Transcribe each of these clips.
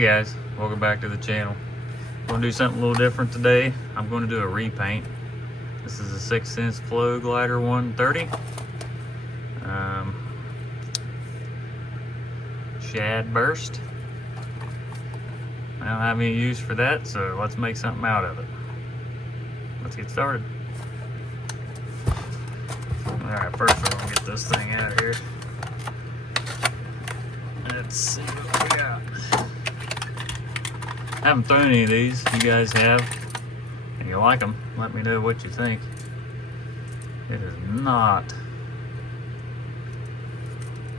Hey guys, welcome back to the channel. I'm going to do something a little different today. I'm going to do a repaint. This is a 6 Sense Flow Glider 130. Shad burst. I don't have any use for that, so let's make something out of it. Let's get started. Alright, first we're going to get this thing out of here. Let's see what we got. I haven't thrown any of these. You guys have. If you like them, let me know what you think. It is not.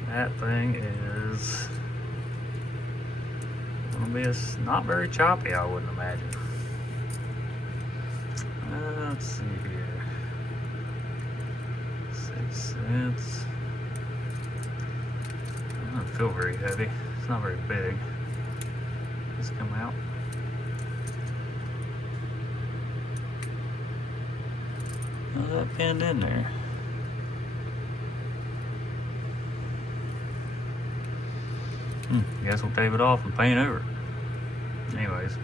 That thing is going to be not very choppy, I wouldn't imagine. Let's see here. 6 Sense. It doesn't feel very heavy. It's not very big. Just come out. How's that pinned in there? Guess we'll tape it off and paint over it. Anyways,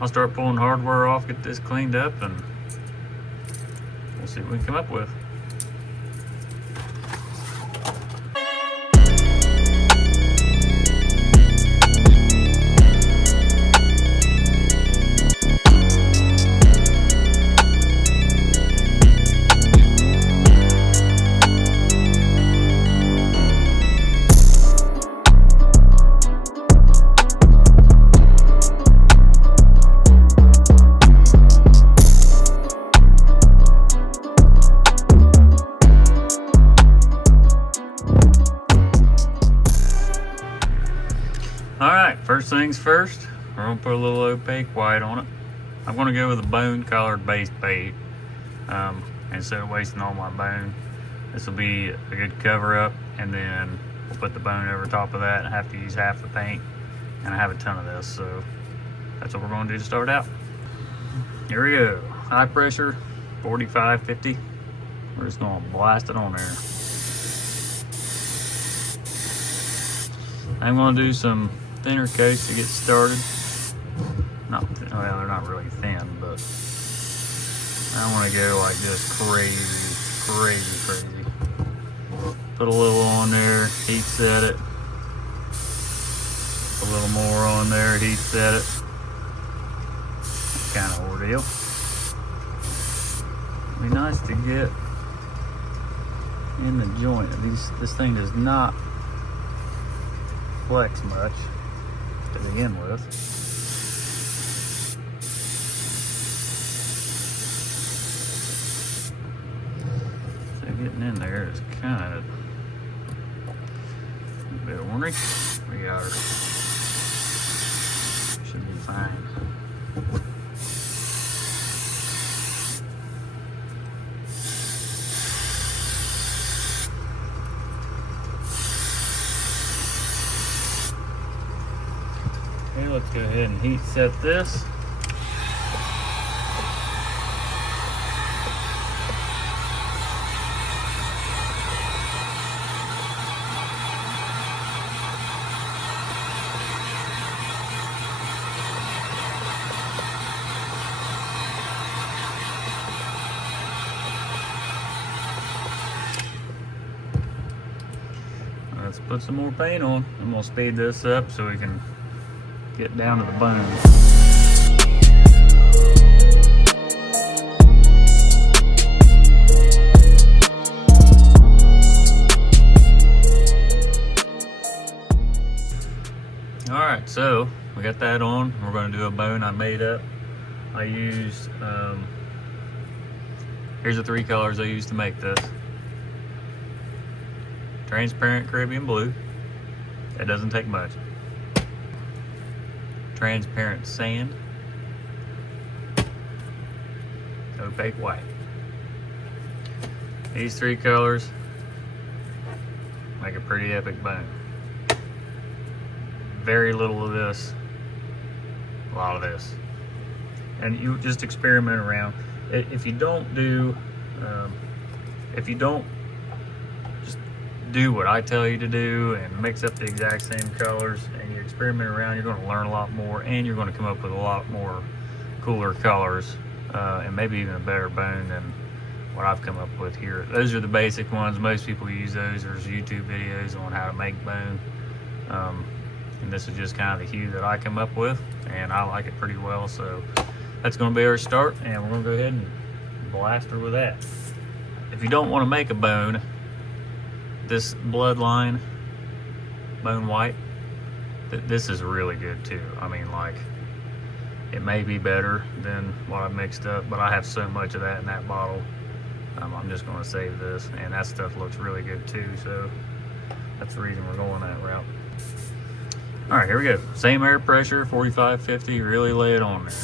I'll start pulling hardware off, get this cleaned up, and we'll see what we can come up with. Alright, first things first, we're going to put a little opaque white on it. I'm going to go with a bone colored base bait. Instead of wasting all my bone, this will be a good cover up, and then we'll put the bone over top of that. I have to use half the paint, and I have a ton of this, so that's what we're going to do to start out. Here we go, high pressure, 45, 50. We're just going to blast it on there. I'm going to do some thinner coats to get started. Well, they're not really thin, but I don't want to go like just crazy. Put a little on there, heat set it. A little more on there, heat set it. Kind of ordeal. It'd be nice to get in the joint. This thing does not flex much to begin with. So getting in there is kind of a bit ornery. We got her. Should be fine. Okay, let's go ahead and heat set this. Let's put some more paint on. I'm gonna speed this up so we can get down to the bone. Alright, so we got that on. We're going to do a bone I made up. I used, here's the 3 colors I used to make this. Transparent Caribbean blue. That doesn't take much. Transparent sand, opaque white. These 3 colors make a pretty epic bone. Very little of this, a lot of this. And you just experiment around. If you don't just do what I tell you to do and mix up the exact same colors and you experiment around. You're going to learn a lot more, and you're going to come up with a lot more cooler colors, and maybe even a better bone than what I've come up with here. Those are the basic ones. Most people use those. There's YouTube videos on how to make bone, and this is just kind of the hue that I come up with, and I like it pretty well. So that's going to be our start, and we're going to go ahead and blast her with that. If you don't want to make a bone, this bloodline bone white, this is really good too. I mean, like, it may be better than what I mixed up, but I have so much of that in that bottle. I'm just going to save this, and that stuff looks really good too, so that's the reason we're going that route. All right, here we go. Same air pressure, 45-50, really lay it on there.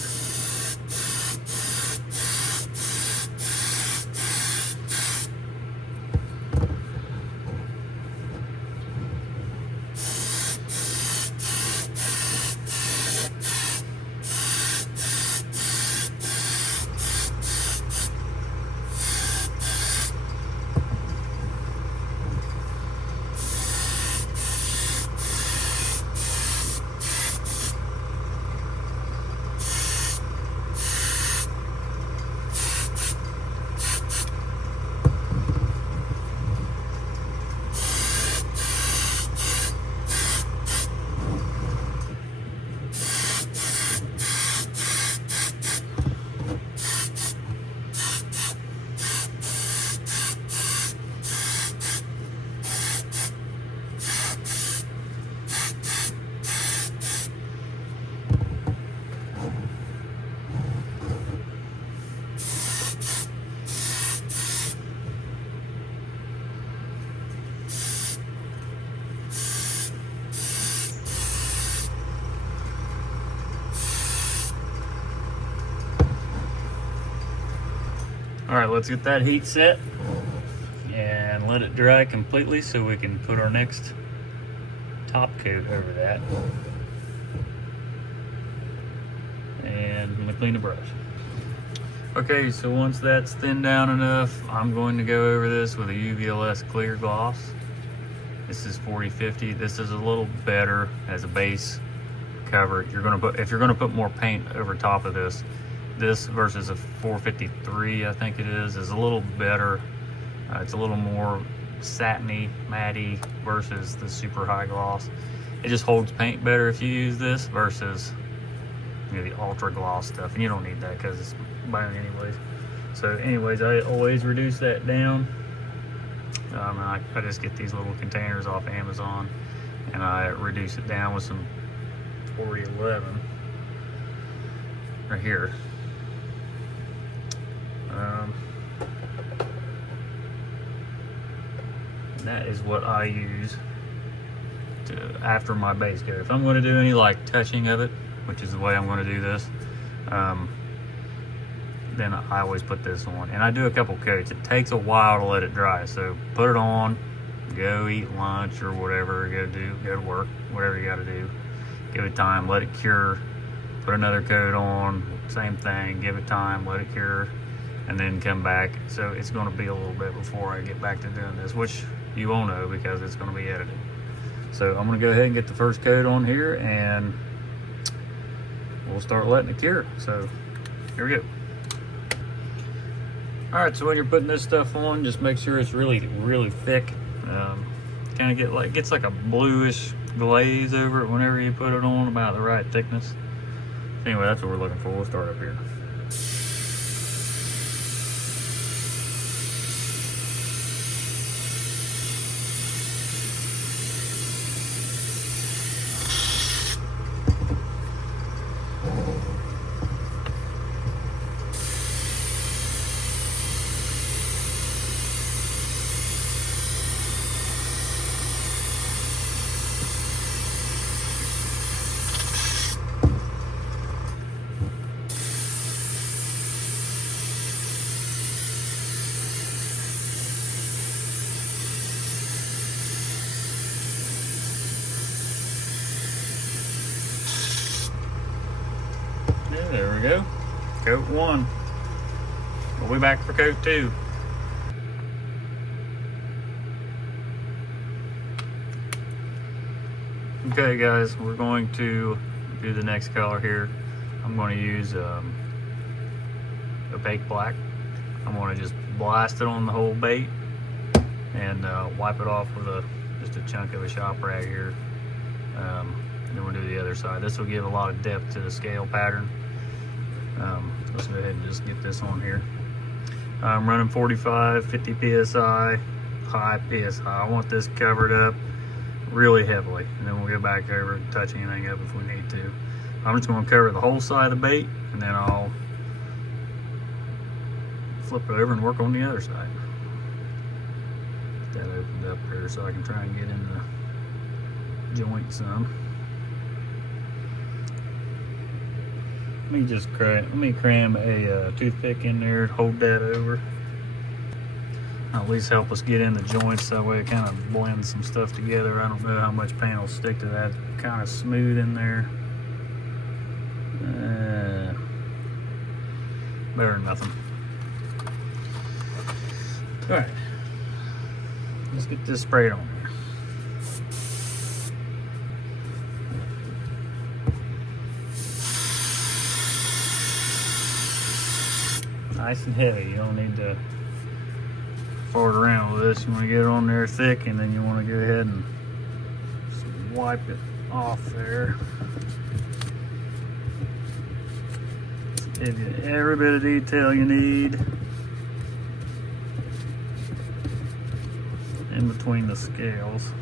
All right, let's get that heat set and let it dry completely so we can put our next top coat over that. And I'm gonna clean the brush. Okay, so once that's thinned down enough, I'm going to go over this with a UVLS clear gloss. This is 40-50. This is a little better as a base cover. If you're gonna put more paint over top of this versus a 453, I think it is a little better. It's a little more satiny, matty versus the super high gloss. It just holds paint better if you use this versus, you know, the ultra gloss stuff, and you don't need that because it's bone anyways. So anyways, I always reduce that down. I just get these little containers off Amazon, and I reduce it down with some 4011 right here. That is what I use after my base coat. If I'm going to do any like touching of it, which is the way I'm going to do this, then I always put this on, and I do a couple coats. It takes a while to let it dry, so put it on, go eat lunch or whatever, go to work, whatever you got to do. Give it time, let it cure, put another coat on, same thing, give it time, let it cure, and then come back. So it's going to be a little bit before I get back to doing this, which you won't know because it's going to be edited. So I'm going to go ahead and get the first coat on here, and we'll start letting it cure. So here we go. All right, so when you're putting this stuff on, just make sure it's really, really thick. Kind of gets like a bluish glaze over it whenever you put it on, about the right thickness. Anyway, that's what we're looking for. We'll start up here. There we go. Coat 1. We'll be back for coat 2. Okay guys, we're going to do the next color here. I'm going to use opaque black. I'm going to just blast it on the whole bait and wipe it off with just a chunk of a shop rag here. Then we'll do the other side. This will give a lot of depth to the scale pattern. Let's go ahead and just get this on here. I'm running 45, 50 psi, high psi. I want this covered up really heavily, and then we'll go back over and touch anything up if we need to. I'm just going to cover the whole side of the bait, and then I'll flip it over and work on the other side. Get that opened up here so I can try and get in the joint some. Let me cram a toothpick in there, hold that over. At least help us get in the joints, that way it kind of blends some stuff together. I don't know how much paint will stick to that. Kind of smooth in there. Better than nothing. Alright, let's get this sprayed on here. Nice and heavy, you don't need to fart around with this. You want to get it on there thick, and then you want to go ahead and just wipe it off there. Give you every bit of detail you need in between the scales,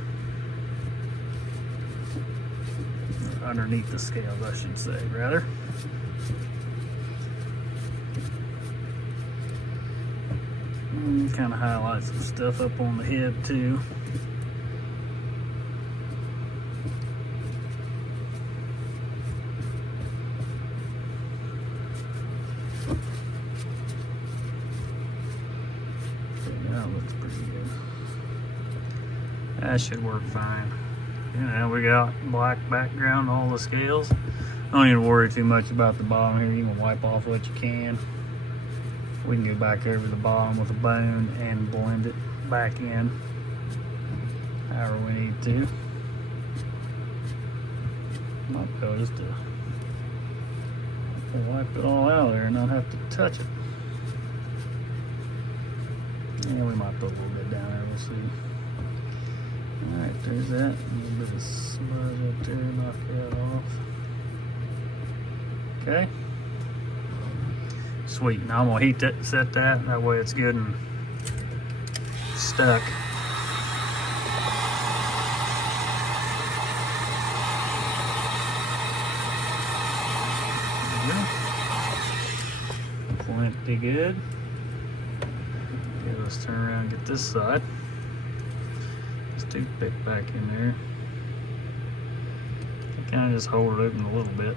or underneath the scales I should say, rather. Kind of highlight some stuff up on the head too. That looks pretty good. That should work fine. Now we got black background on all the scales. Don't need to worry too much about the bottom here. You can wipe off what you can. We can go back over the bottom with a bone and blend it back in however we need to. Might be able just to wipe it all out there and not have to touch it. Yeah, we might put a little bit down there, we'll see. Alright, there's that. A little bit of smudge up there, knock that off. Okay. Sweet. Now I'm gonna heat that, set that way it's good and stuck. Plenty good. Okay, let's turn around and get this side. This toothpick back in there. Kind of just hold it open a little bit.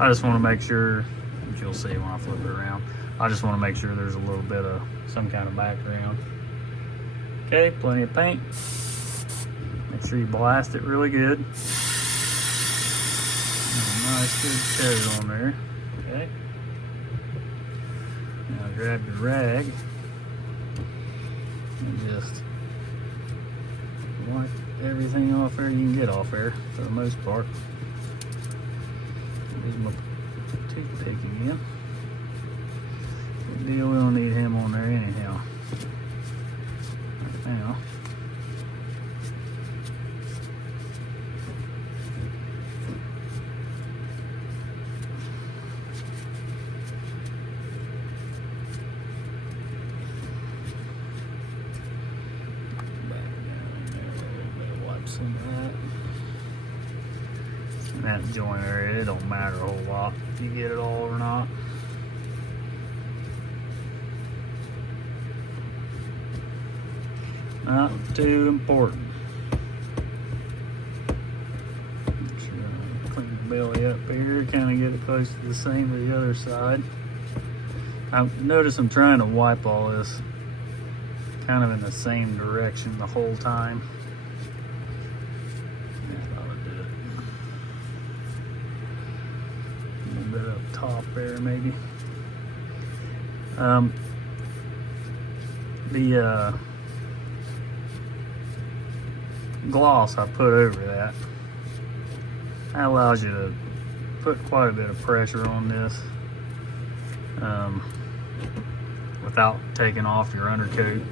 I just want to make sure, which you'll see when I flip it around, I just want to make sure there's a little bit of some kind of background. Okay, plenty of paint. Make sure you blast it really good. Nice good coat on there. Okay. Now grab your rag and just wipe everything off there you can get off there for the most part. Use my toothpick again. Good deal, we don't need him on there anyhow. Right now. Some of that. And that joint area, it don't matter a whole lot if you get it all or not. Not too important. Make sure I clean the belly up here, kind of get it close to the same as the other side. I notice I'm trying to wipe all this kind of in the same direction the whole time. Top there maybe. The gloss I put over that That allows you to put quite a bit of pressure on this without taking off your undercoat.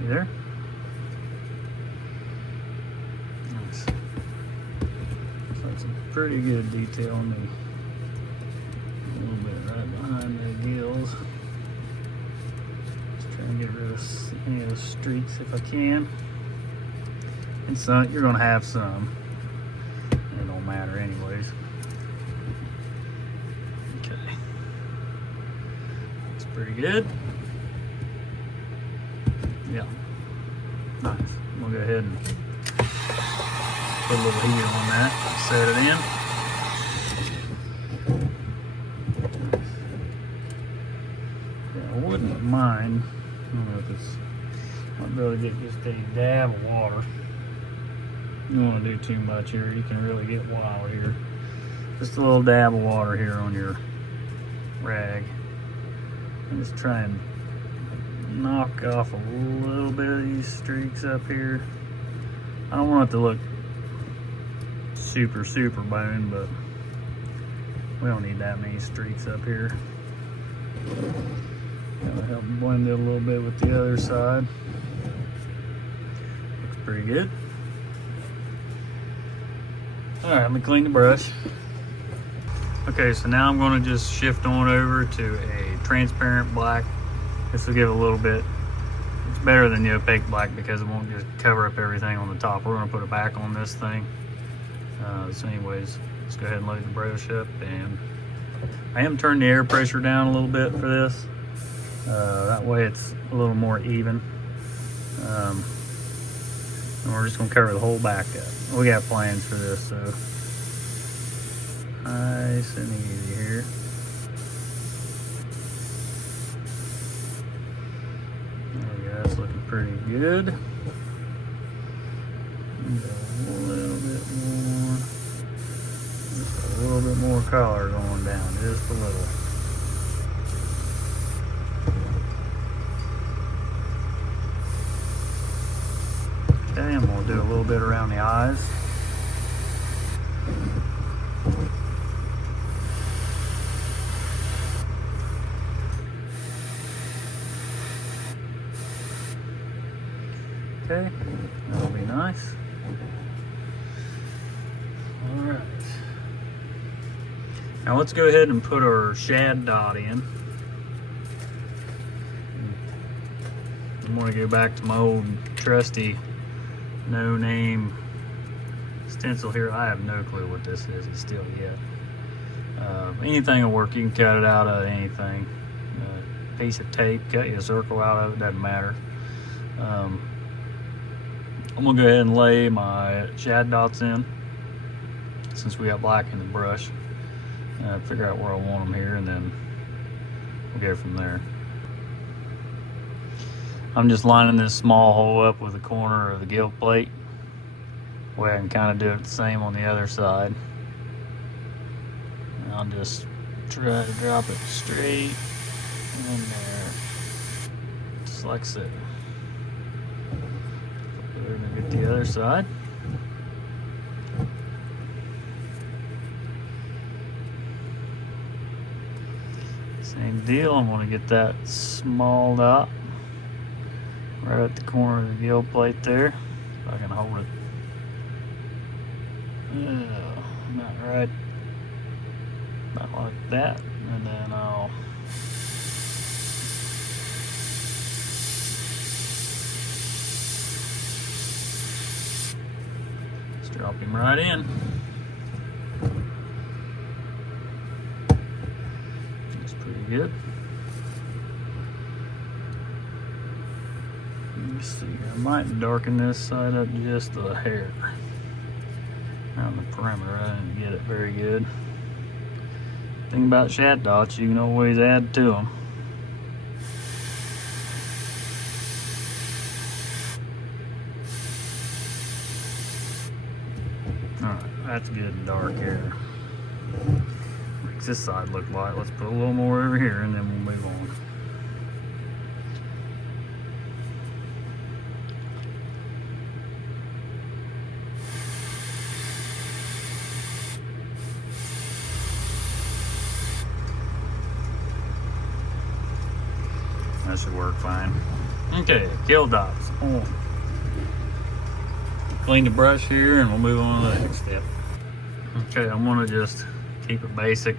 You there? Nice. So that's a pretty good detail on me. A little bit right behind the gills. Just trying to get rid of any of those streaks if I can. And some, you're gonna have some. It don't matter anyways. Okay. That's pretty good. Yeah. Nice. We'll go ahead and put a little heat on that, set it in. Yeah, I wouldn't mind, I don't know if it's, I'd rather get just a dab of water. You don't want to do too much here, you can really get wild here. Just a little dab of water here on your rag. And just try and knock off a little bit of these streaks up here. I don't want it to look super bone, but we don't need that many streaks up here. That'll help blend it a little bit with the other side. Looks pretty good. Alright, let me clean the brush. Okay, so now I'm going to just shift on over to a transparent black. This will give a little bit, it's better than the opaque black because it won't just cover up everything on the top. We're going to put it back on this thing. So anyways, let's go ahead and load the brush up, and I am turning the air pressure down a little bit for this. That way it's a little more even. And we're just going to cover the whole back up. We got plans for this, so nice and easy here. There we go, that's looking pretty good. A little bit more. Just a little bit more color going down, just a little. Okay, and we'll do a little bit around the eyes. Okay, that'll be nice. All right. Now let's go ahead and put our shad dot in. I'm going to go back to my old trusty no name stencil here. I have no clue what this is still yet. Anything will work. You can cut it out of anything. Piece of tape, cut you a circle out of it, doesn't matter. I'm gonna go ahead and lay my shad dots in since we got black in the brush. Figure out where I want them here, and then we'll go from there. I'm just lining this small hole up with the corner of the gill plate. Way I can kind of do it the same on the other side. And I'll just try to drop it straight in there, just like so. We're gonna get the other side. Same deal, I'm gonna get that small dot right at the corner of the gill plate there. If I can hold it. Not right. Not like that. And then I'll just drop him right in. That's pretty good. Let me see, I might darken this side up just a hair. Around the perimeter, I didn't get it very good. Thing about shad dots, you can always add to them. Alright, that's good and dark here. Makes this side look light. Let's put a little more over here and then we'll move on. that should work fine. Okay, kill dots on. Clean the brush here and we'll move on to the next step. Okay, I'm gonna just keep it basic.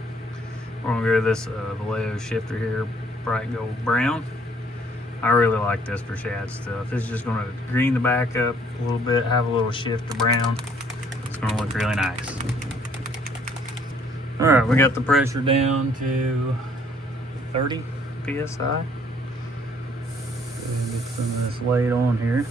We're gonna go to this Vallejo shifter here, bright gold brown. I really like this for shad stuff. It's just gonna green the back up a little bit, have a little shift to brown. It's gonna look really nice. All right, we got the pressure down to 30 PSI. Get some of this laid on here.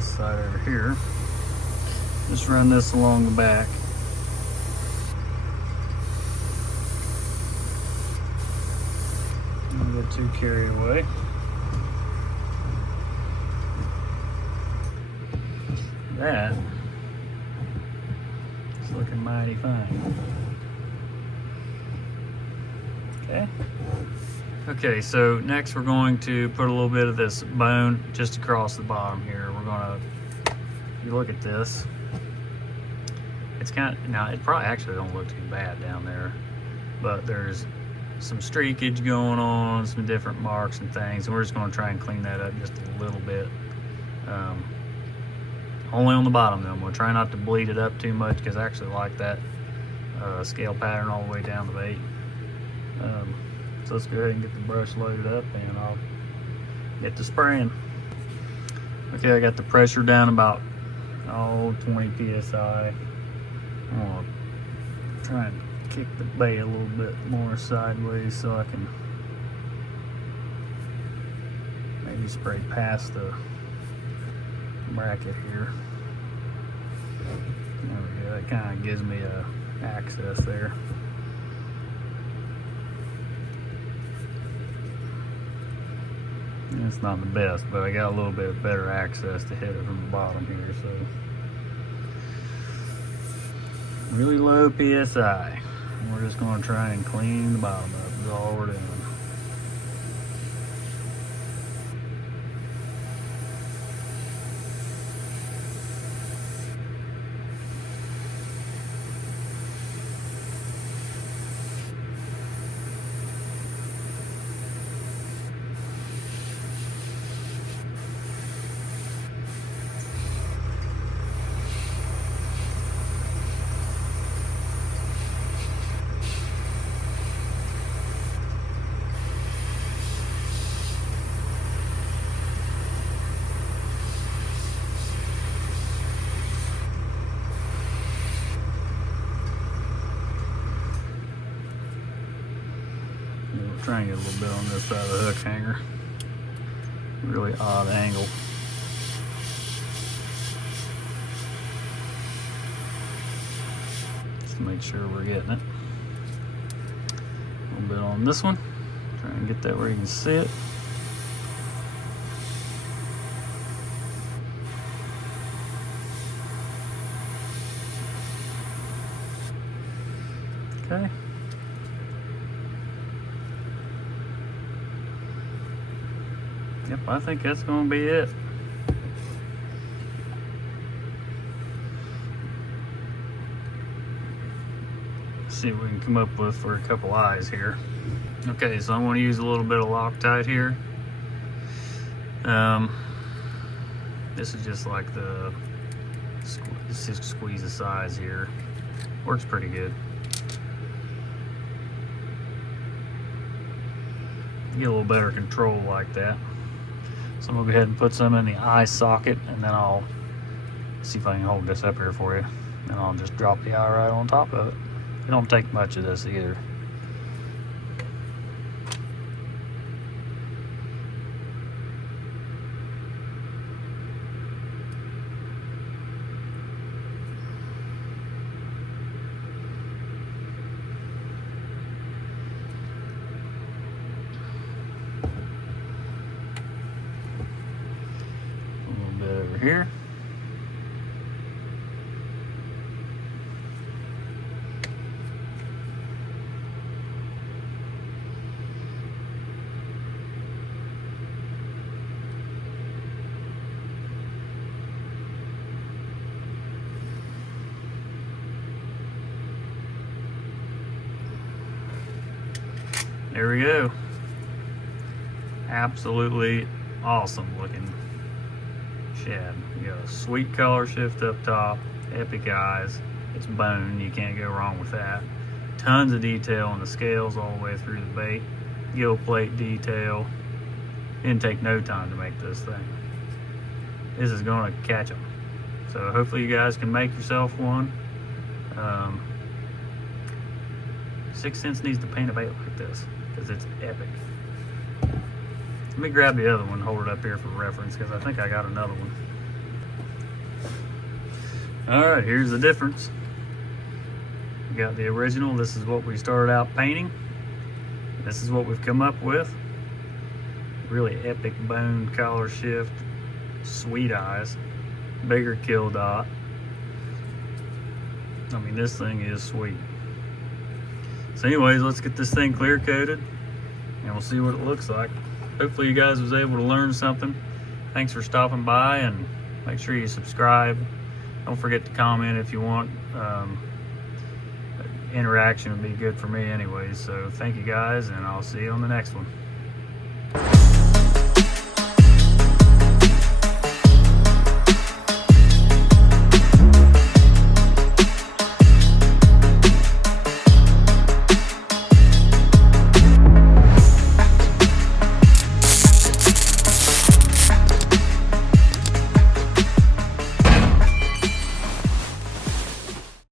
Side over here. Just run this along the back. Don't get too carried away. That is looking mighty fine. Okay. Okay, so next we're going to put a little bit of this bone just across the bottom here. We're gonna, if you look at this, it's kind of, now it probably actually don't look too bad down there, but there's some streakage going on, some different marks and things, and we're just gonna try and clean that up just a little bit. Only on the bottom though. We'll try not to bleed it up too much because I actually like that scale pattern all the way down the bait. So let's go ahead and get the brush loaded up and I'll get to spraying. Okay, I got the pressure down about 20 PSI. I'm gonna try and kick the bait a little bit more sideways so I can maybe spray past the bracket here. There we go, that kind of gives me access there. It's not the best, but I got a little bit better access to hit it from the bottom here, so. Really low PSI. We're just gonna try and clean the bottom up, is all we're doing. Try and get a little bit on this side of the hook hanger. Really odd angle. Just to make sure we're getting it. A little bit on this one. Try and get that where you can see it. Okay. Yep, I think that's going to be it. Let's see what we can come up with for a couple eyes here. Okay, so I'm going to use a little bit of Loctite here. This is just like the squeeze the size here. Works pretty good. Get a little better control like that. So I'm gonna go ahead and put some in the eye socket, and then I'll see if I can hold this up here for you. And I'll just drop the eye right on top of it. It don't take much of this either. Here. There we go. Absolutely awesome looking shad. You got a sweet color shift up top, epic eyes. It's bone, you can't go wrong with that. Tons of detail on the scales all the way through the bait. Gill plate detail. Didn't take no time to make this thing. This is gonna catch them. So hopefully you guys can make yourself one. 6th Sense needs to paint a bait like this because it's epic. Let me grab the other one, hold it up here for reference because I think I got another one. All right, here's the difference. We got the original. This is what we started out painting. This is what we've come up with. Really epic bone collar shift, sweet eyes, bigger kill dot. I mean, this thing is sweet. So anyways, let's get this thing clear coated and we'll see what it looks like. Hopefully you guys was able to learn something. Thanks for stopping by, and make sure you subscribe. Don't forget to comment if you want. Interaction would be good for me anyways. So thank you guys, and I'll see you on the next one.